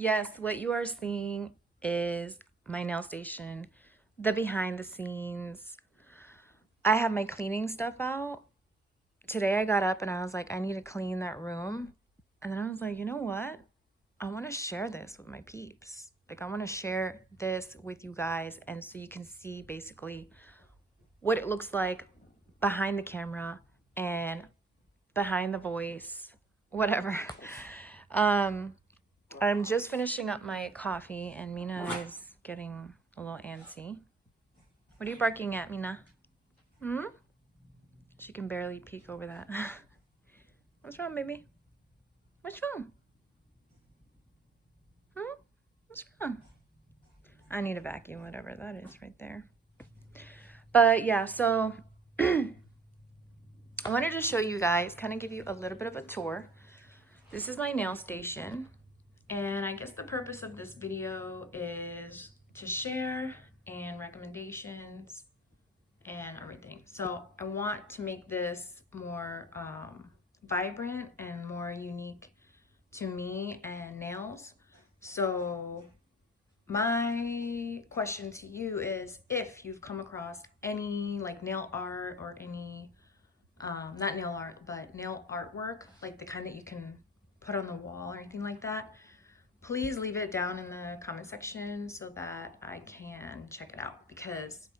Yes, what you are seeing is my nail station, the behind the scenes. I have my cleaning stuff out. Today I got up and I was like, I need to clean that room. And then I was like, you know what? I want to share this with my peeps. Like, I want to share this with you guys. And so you can see basically what it looks like behind the camera and behind the voice, whatever. I'm just finishing up my coffee and Mina is getting a little antsy. What are you barking at, Mina? Hmm? She can barely peek over that. What's wrong, baby? What's wrong? Hmm? What's wrong? I need a vacuum, whatever that is right there. But yeah, so I wanted to show you guys, kind of give you a little bit of a tour. This is my nail station. And I guess the purpose of this video is to share and recommendations and everything. So I want to make this more vibrant and more unique to me and nails. So my question to you is if you've come across any like nail art or any, not nail art, but nail artwork, like the kind that you can put on the wall or anything like that, please leave it down in the comment section so that I can check it out, because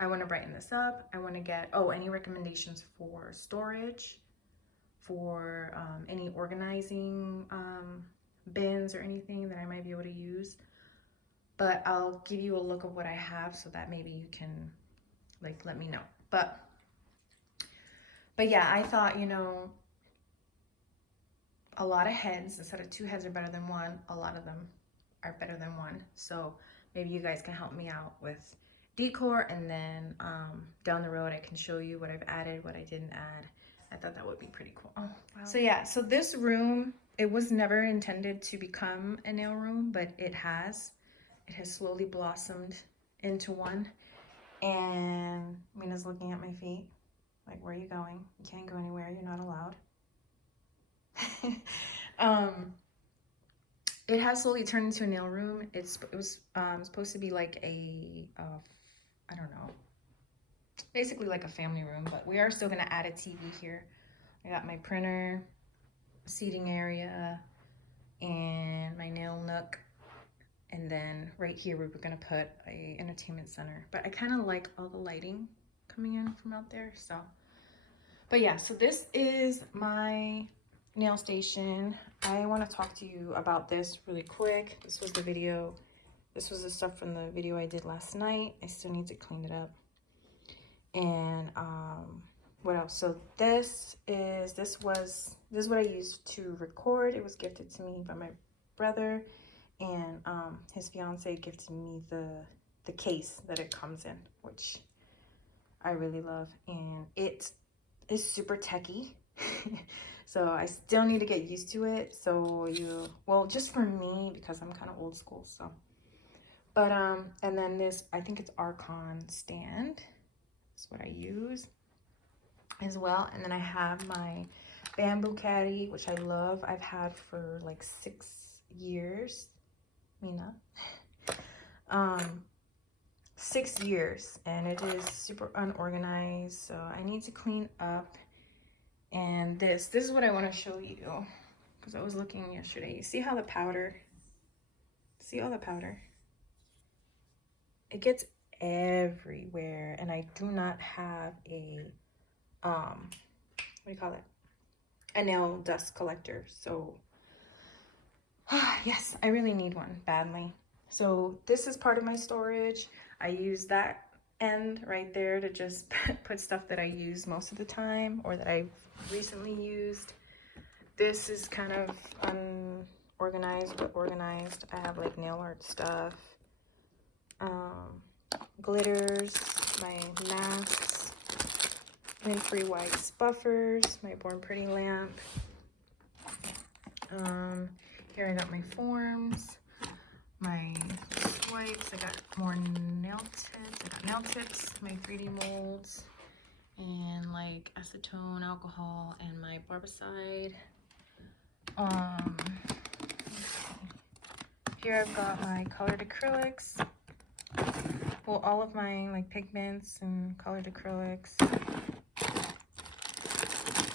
I want to brighten this up. I want to get, any recommendations for storage, for any organizing bins or anything that I might be able to use. But I'll give you a look of what I have so that maybe you can like let me know. But yeah, I thought, a lot of heads, instead of 2 heads are better than one, a lot of them are better than one. So maybe you guys can help me out with decor, and then down the road I can show you what I've added, what I didn't add. I thought that would be pretty cool. Oh, wow. So yeah, so this room, it was never intended to become a nail room, but it has. It has slowly blossomed into one. And Mina's looking at my feet like, where are you going? You can't go anywhere, you're not allowed. It has slowly turned into a nail room. It was supposed to be like a I don't know, basically like a family room, but we are still gonna add a TV here. I got my printer, seating area, and my nail nook, and then right here we were gonna put a entertainment center. But I kind of like all the lighting coming in from out there. So, but yeah, so this is my nail station. I want to talk to you about this really quick. This was the video. This was the stuff from the video I did last night. I still need to clean it up. And what else? So this is what I used to record. It was gifted to me by my brother, and his fiance gifted me the case that it comes in, which I really love, and it is super techy. So I still need to get used to it. So just for me, because I'm kind of old school. So, but and then this, I think it's Archon stand. That's what I use as well. And then I have my bamboo caddy, which I love. I've had for like 6 years. Mina. 6 years, and it is super unorganized, so I need to clean up. And this is what I want to show you, because I was looking yesterday. You see how the powder, see all the powder? It gets everywhere, and I do not have a what do you call it, a nail dust collector. So yes, I really need one badly. So this is part of my storage. I use that end right there to just put stuff that I use most of the time or that I've recently used. This is kind of unorganized but organized. I have like nail art stuff, glitters, my masks, lint-free wipes, buffers, my Born Pretty lamp. Here I got my forms, my wipes. I got more nail tips. I got nail tips, my 3D molds, and like acetone, alcohol, and my barbicide. here I've got my colored acrylics. Well, all of my like pigments and colored acrylics.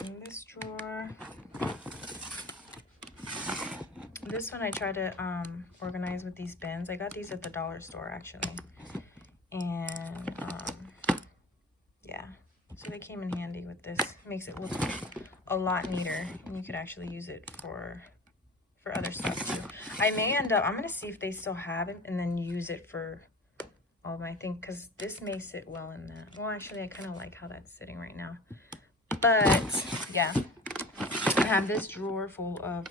In this drawer. This one I try to organize with these bins. I got these at the dollar store actually. And yeah, so they came in handy with this. Makes it look a lot neater, and you could actually use it for other stuff too. I may end up, I'm gonna see if they still have it and then use it for all my things, because this may sit well in that. Well, actually I kind of like how that's sitting right now. But yeah, I have this drawer full of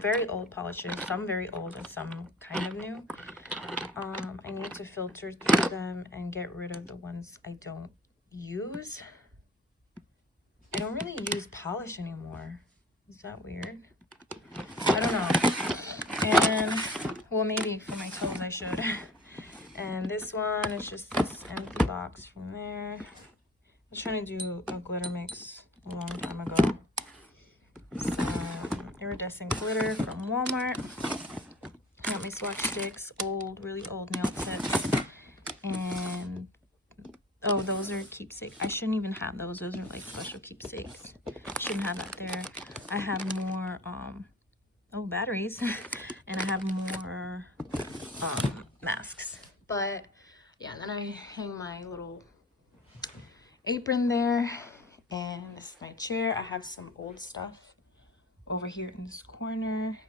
very old polishes, some very old and some kind of new. I need to filter through them and get rid of the ones I don't use. I don't really use polish anymore. Is that weird? I don't know. And, well, maybe for my toes I should. And this one is just this empty box from there. I was trying to do a glitter mix a long time ago. Some iridescent glitter from Walmart. I got my swatch sticks, really old nail sets. And, oh, those are keepsake. I shouldn't even have those. Those are like special keepsakes. Shouldn't have that there. I have more, batteries. And I have more masks. But yeah, and then I hang my little apron there. And this is my chair. I have some old stuff over here in this corner.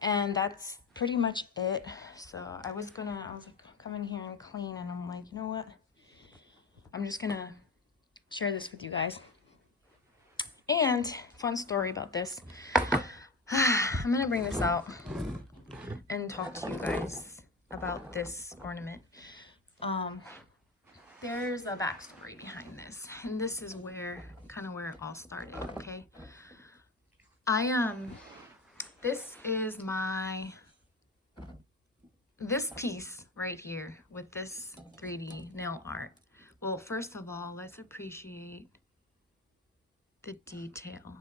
And that's pretty much it. So I was like, come in here and clean, and I'm like, you know what? I'm just gonna share this with you guys. And fun story about this. I'm gonna bring this out and talk to you guys about this ornament. There's a backstory behind this, and this is kind of where it all started. Okay, this is this piece right here with this 3D nail art. Well, first of all, let's appreciate the detail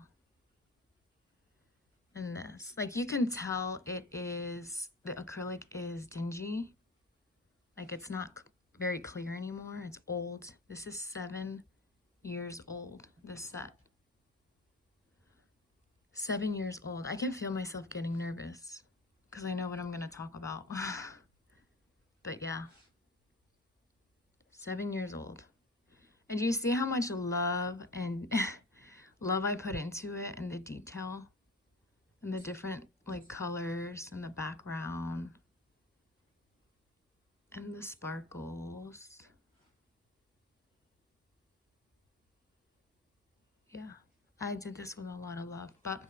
in this. Like, you can tell the acrylic is dingy. Like, it's not very clear anymore. It's old. This is 7 years old, this set. 7 years old. I can feel myself getting nervous because I know what I'm going to talk about. But yeah, 7 years old. And do you see how much love and love I put into it, and the detail and the different like colors and the background and the sparkles? Yeah, I did this with a lot of love. But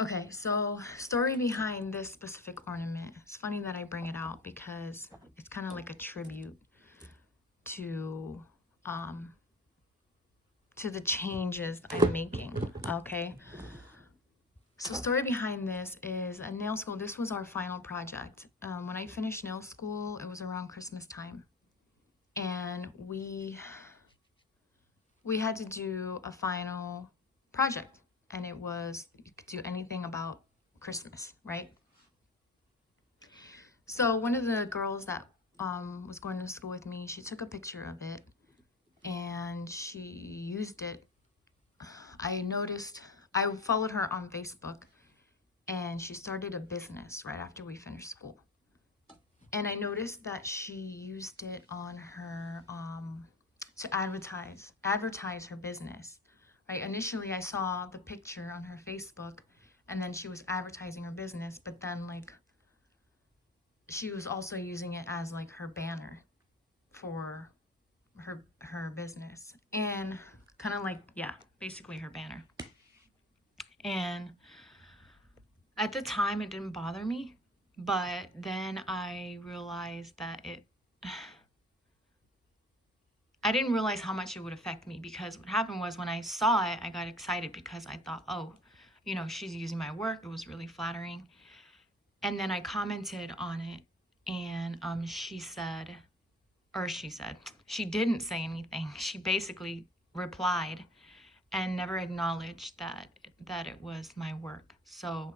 okay, so story behind this specific ornament. It's funny that I bring it out because it's kind of like a tribute to the changes I'm making. Okay, so story behind this is a nail school. This was our final project. When I finished nail school, it was around Christmas time, and we had to do a final project, and it was, you could do anything about Christmas, right? So one of the girls that was going to school with me, she took a picture of it and she used it. I noticed, I followed her on Facebook, and she started a business right after we finished school. And I noticed that she used it on her, to advertise her business, right? Initially, I saw the picture on her Facebook, and then she was advertising her business, but then like she was also using it as like her banner for her business, and kind of like, yeah, basically her banner. And at the time it didn't bother me, but then I realized that I didn't realize how much it would affect me, because what happened was when I saw it, I got excited because I thought, oh, you know, she's using my work. It was really flattering. And then I commented on it, and she didn't say anything. She basically replied and never acknowledged that it was my work. So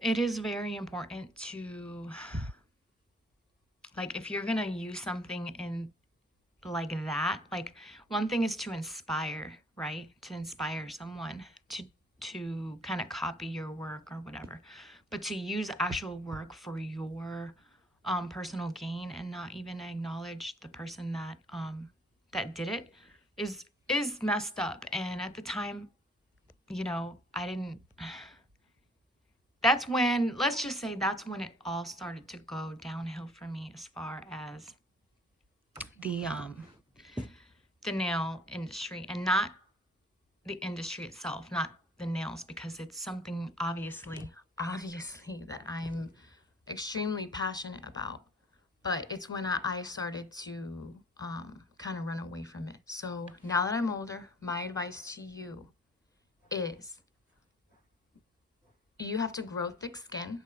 it is very important to, like, if you're gonna use something in like that, like, one thing is to inspire, right? To inspire someone to kind of copy your work or whatever, but to use actual work for your personal gain and not even acknowledge the person that did it is messed up. And at the time, I didn't. That's when, let's just say, that's when it all started to go downhill for me as far as the nail industry, and not the industry itself, not the nails, because it's something obviously that I'm extremely passionate about. But it's when I started to kind of run away from it. So now that I'm older, my advice to you is you have to grow thick skin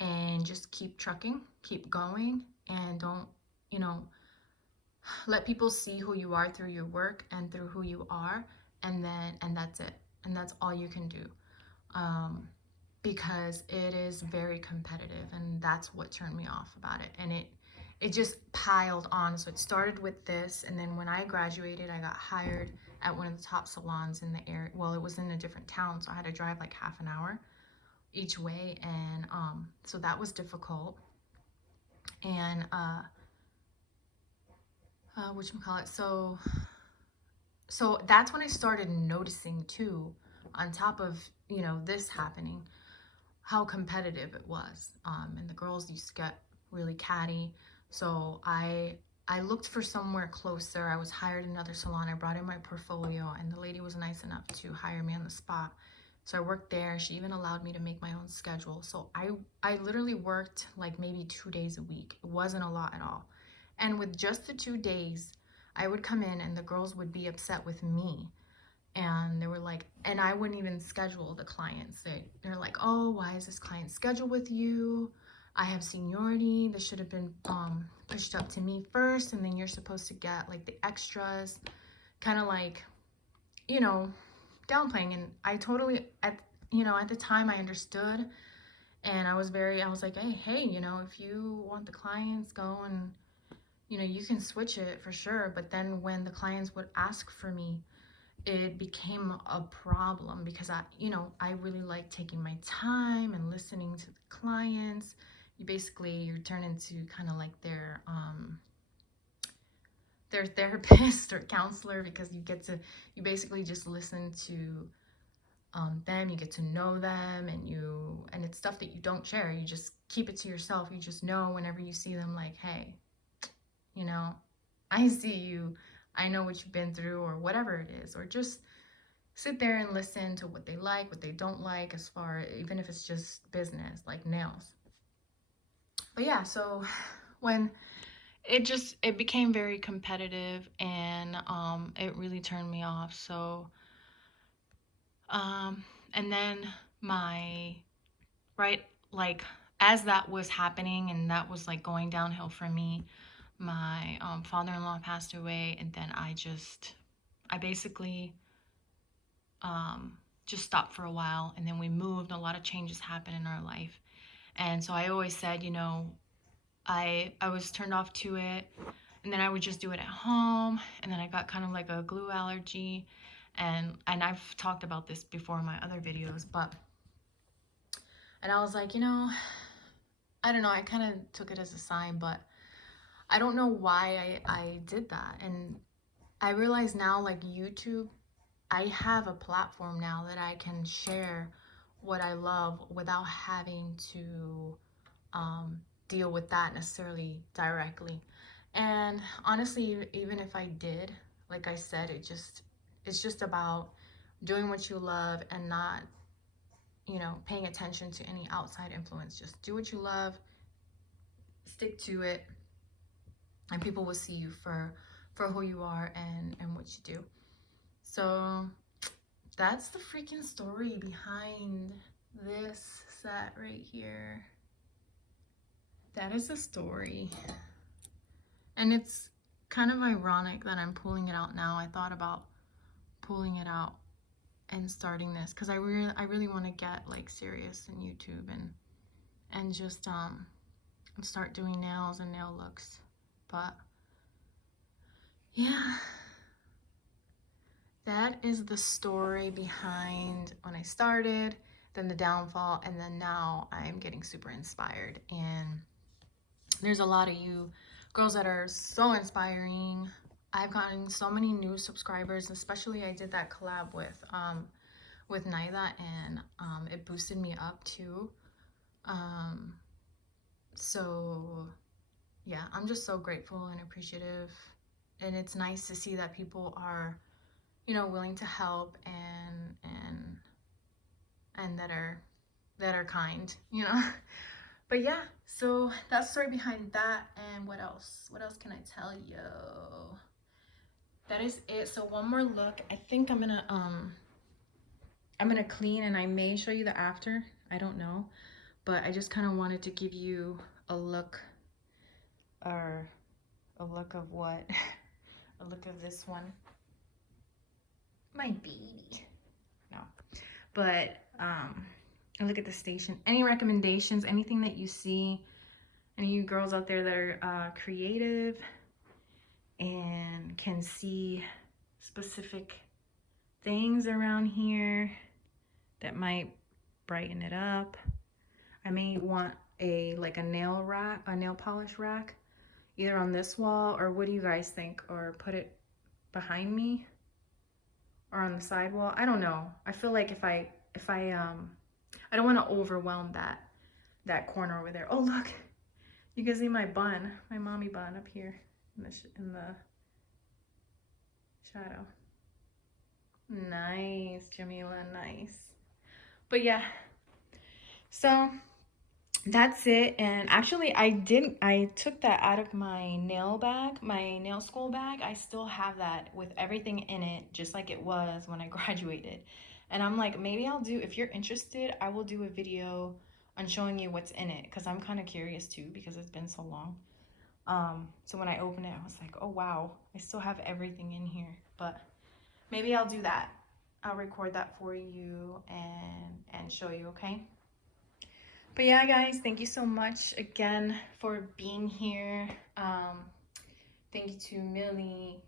and just keep trucking, keep going, and don't, you know, let people see who you are through your work and through who you are, and that's it, and that's all you can do, because it is very competitive, and that's what turned me off about it. And it just piled on. So it started with this, and then when I graduated, I got hired at one of the top salons in the area. Well, it was in a different town, so I had to drive like half an hour each way, and so that was difficult. And whatchamacallit, so that's when I started noticing too, on top of, this happening, how competitive it was. And the girls used to get really catty. So I looked for somewhere closer. I was hired in another salon. I brought in my portfolio, and the lady was nice enough to hire me on the spot. So I worked there. She even allowed me to make my own schedule. So I literally worked like maybe 2 days a week. It wasn't a lot at all. And with just the 2 days, I would come in and the girls would be upset with me. And they were like, and I wouldn't even schedule the clients. They're like, oh, why is this client scheduled with you? I have seniority. This should have been pushed up to me first, and then you're supposed to get like the extras. Kind of like, downplaying. And I totally, at the time, I understood. And I was like, hey, if you want the clients, go and, you can switch it for sure. But then when the clients would ask for me, it became a problem, because I really like taking my time and listening to the clients. You're turned into kind of like their therapist or counselor, because you basically just listen to them. You get to know them, and it's stuff that you don't share. You just keep it to yourself. You just know whenever you see them, like, hey, I see you. I know what you've been through, or whatever it is. Or just sit there and listen to what they like, what they don't like, as far, even if it's just business, like nails. But yeah, so when it became very competitive, and it really turned me off. So and then right, like, as that was happening and that was like going downhill for me, my father-in-law passed away, and then I basically just stopped for a while, and then we moved. A lot of changes happened in our life, and so I always said, I was turned off to it, and then I would just do it at home, and then I got kind of like a glue allergy, and I've talked about this before in my other videos, and I was like, I don't know, I kind of took it as a sign, but I don't know why I did that. And I realize now, like, YouTube, I have a platform now that I can share what I love without having to deal with that necessarily directly. And honestly, even if I did, like I said, it's just about doing what you love, and not, paying attention to any outside influence. Just do what you love, stick to it, and people will see you for who you are and what you do. So that's the freaking story behind this set right here. That is the story. And it's kind of ironic that I'm pulling it out now. I thought about pulling it out and starting this, because I really want to get like serious in YouTube and just start doing nails and nail looks. But yeah, that is the story behind when I started, then the downfall, and then now I'm getting super inspired. And there's a lot of you girls that are so inspiring. I've gotten so many new subscribers, especially I did that collab with Nyla, and it boosted me up too. So yeah, I'm just so grateful and appreciative, and it's nice to see that people are, you know, willing to help and that are kind, you know. But yeah, so that's the story behind that. And what else can I tell you? That is it. So one more look. I think I'm gonna clean, and I may show you the after, I don't know, but I just kind of wanted to give you a look, or a look of what a look of this one, my baby. No, but a look at the station. Any recommendations, anything that you see, any of you girls out there that are creative and can see specific things around here that might brighten it up. I may want a nail rack, a nail polish rack, either on this wall, or what do you guys think? Or put it behind me or on the side wall. I don't know. I feel like if I don't want to overwhelm that corner over there. Oh look, you can see my bun, my mommy bun up here in the shadow. Nice, Jamila, nice. But yeah, so that's it. And actually I took that out of my nail bag, my nail school bag. I still have that with everything in it, just like it was when I graduated. And I'm like, maybe I'll do, if you're interested, I will do a video on showing you what's in it, because I'm kind of curious too, because it's been so long. So when I opened it, I was like, oh wow, I still have everything in here. But maybe I'll do that. I'll record that for you and show you, okay? But yeah, guys, thank you so much again for being here. Thank you to Millie,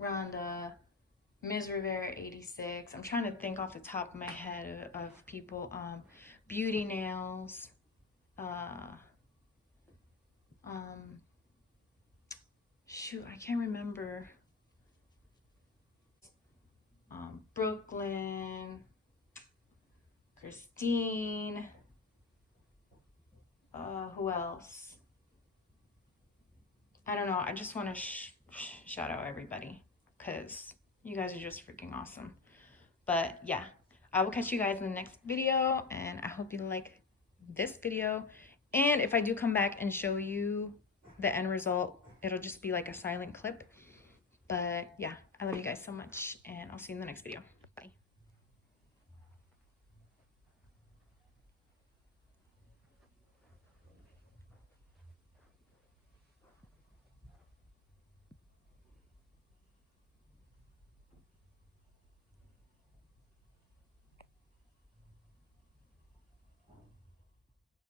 Rhonda, Ms. Rivera 86. I'm trying to think off the top of my head of people. Beauty Nails. Shoot, I can't remember. Brooklyn, Christine. Who else? I don't know. I just want to shout out everybody, because you guys are just freaking awesome. But yeah, I will catch you guys in the next video, and I hope you like this video. And if I do come back and show you the end result, it'll just be like a silent clip. But yeah, I love you guys so much, and I'll see you in the next video.